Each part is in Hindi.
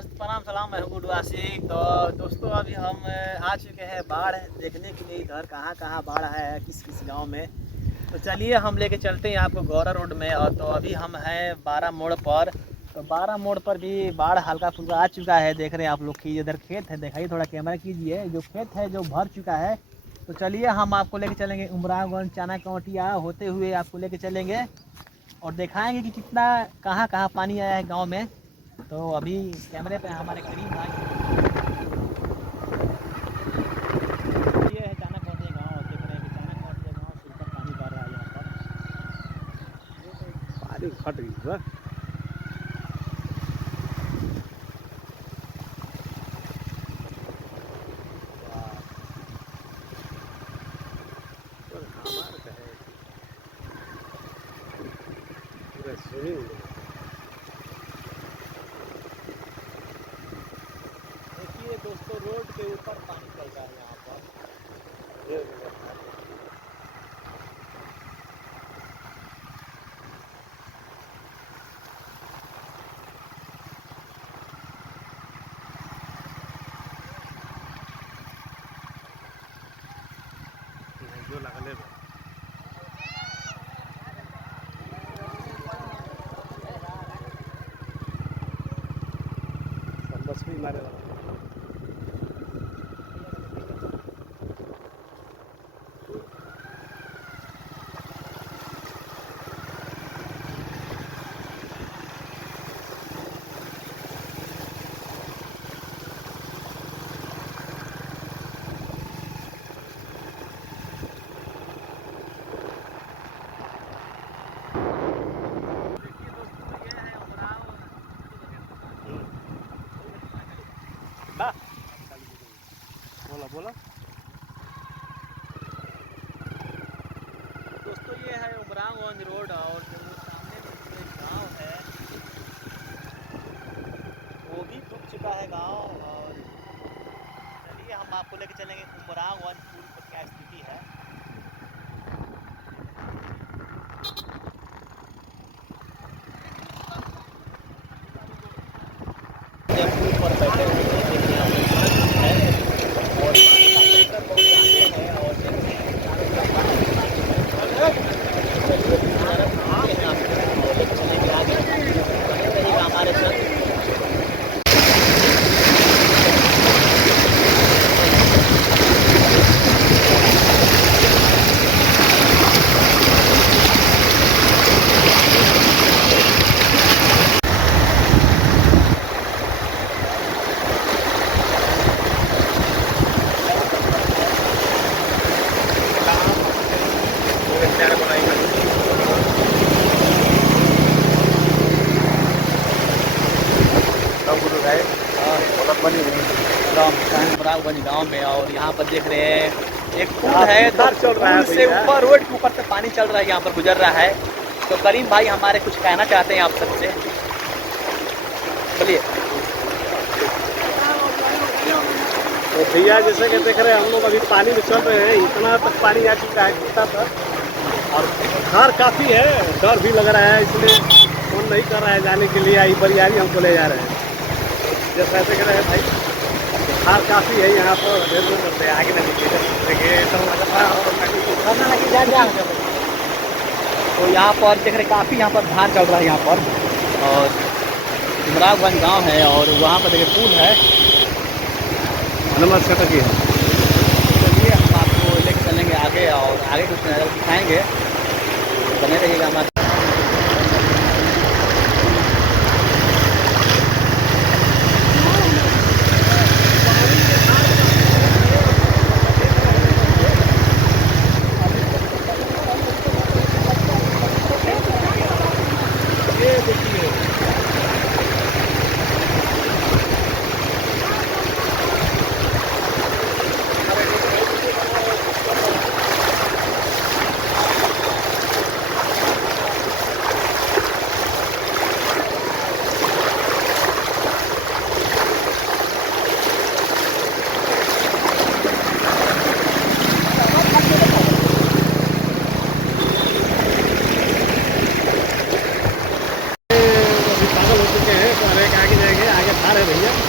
दोस्त प्रणाम सलाम, मैं हूँ गुड्डू आशिक। तो दोस्तों अभी हम आ चुके हैं बाढ़ देखने के लिए। इधर कहाँ कहाँ बाढ़ है, किस किस गांव में। तो चलिए हम लेके चलते हैं आपको गौरा रोड में। और तो अभी हम हैं 12 मोड़ पर। तो 12 मोड़ पर भी बाढ़ हल्का फुल्का आ चुका है। देख रहे हैं आप लोग की इधर खेत है, दिखाइए थोड़ा कैमरा कीजिए। जो खेत है जो भर चुका है। तो चलिए हम आपको लेके चलेंगे उमरावगंज चाना कवटिया होते हुए आपको लेके चलेंगे और दिखाएंगे कि कितना कहाँ कहाँ पानी आया है गांव में। तो अभी कैमरे पे हमारे करीम भाई, ये है चाना कवटिया गाँव। देख रहे हैं कि चाना कवटिया गाँव से ऊपर पानी भर रहा है यहाँ पर। पानी फट गई बस। देखिए दोस्तों रोड के ऊपर पानी चल रहा है यहाँ पर। जो लगले सब बस भी मारे वाला। बोला बोला दोस्तों ये है उमरावगंज रोड और जो सामने में जो एक गाँव है वो भी डूब चुका है गाँव। और चलिए हम आपको लेके चलेंगे उमरावगंज पुल पर क्या स्थिति है। पुल पर बैठे हुए हैं, देखिए हम लोग है और पानी का प्रेशर बहुत ज़्यादा है। और देखिए चारों तरफ पानी है। चलिए तरफ घूमते हैं आपको और लेके चलेंगे आगे। बने रहिएगा हमारे साथ। उमरावगंज गाँव में और यहाँ पर देख रहे हैं एक पुल है। तो पुल से ऊपर रोड के ऊपर से पानी चल रहा है, यहाँ पर गुजर रहा है। तो करीम भाई हमारे कुछ कहना चाहते हैं आप सबसे, बोलिए। तो भैया जैसे कि देख रहे हैं हम लोग अभी पानी में चल रहे हैं। इतना तक पानी आ चुका है घुटना तक और घर काफ़ी है। डर भी लग रहा है, इसलिए फोन नहीं कर रहा है जाने के लिए। आई बरियारी हमको ले जा रहे हैं। जैसा देख रहे हैं भाई हार काफ़ी है यहाँ पर। करते हैं आगे नहीं तो यहाँ पर देख रहे काफ़ी यहाँ पर धार चल रहा है यहाँ पर। और उमरावगंज गाँव है और वहाँ पर देखिए पुल है। नमस्कार की है। चलिए हम आपको लेकर चलेंगे आगे और आगे कुछ नज़र दिखाएंगे। बने रहिएगा हमारे।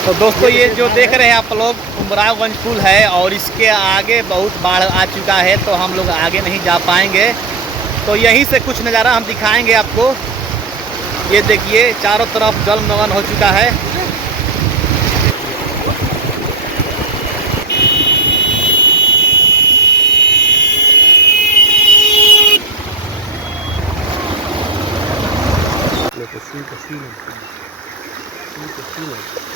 तो दोस्तों ये जो देख रहे हैं आप लोग उमरावगंज पुल है और इसके आगे बहुत बाढ़ आ चुका है, तो हम लोग आगे नहीं जा पाएंगे। तो यहीं से कुछ नज़ारा हम दिखाएंगे आपको। ये देखिए चारों तरफ जलमग्न हो चुका है। Lo que sí, que sí, que sí, que sí.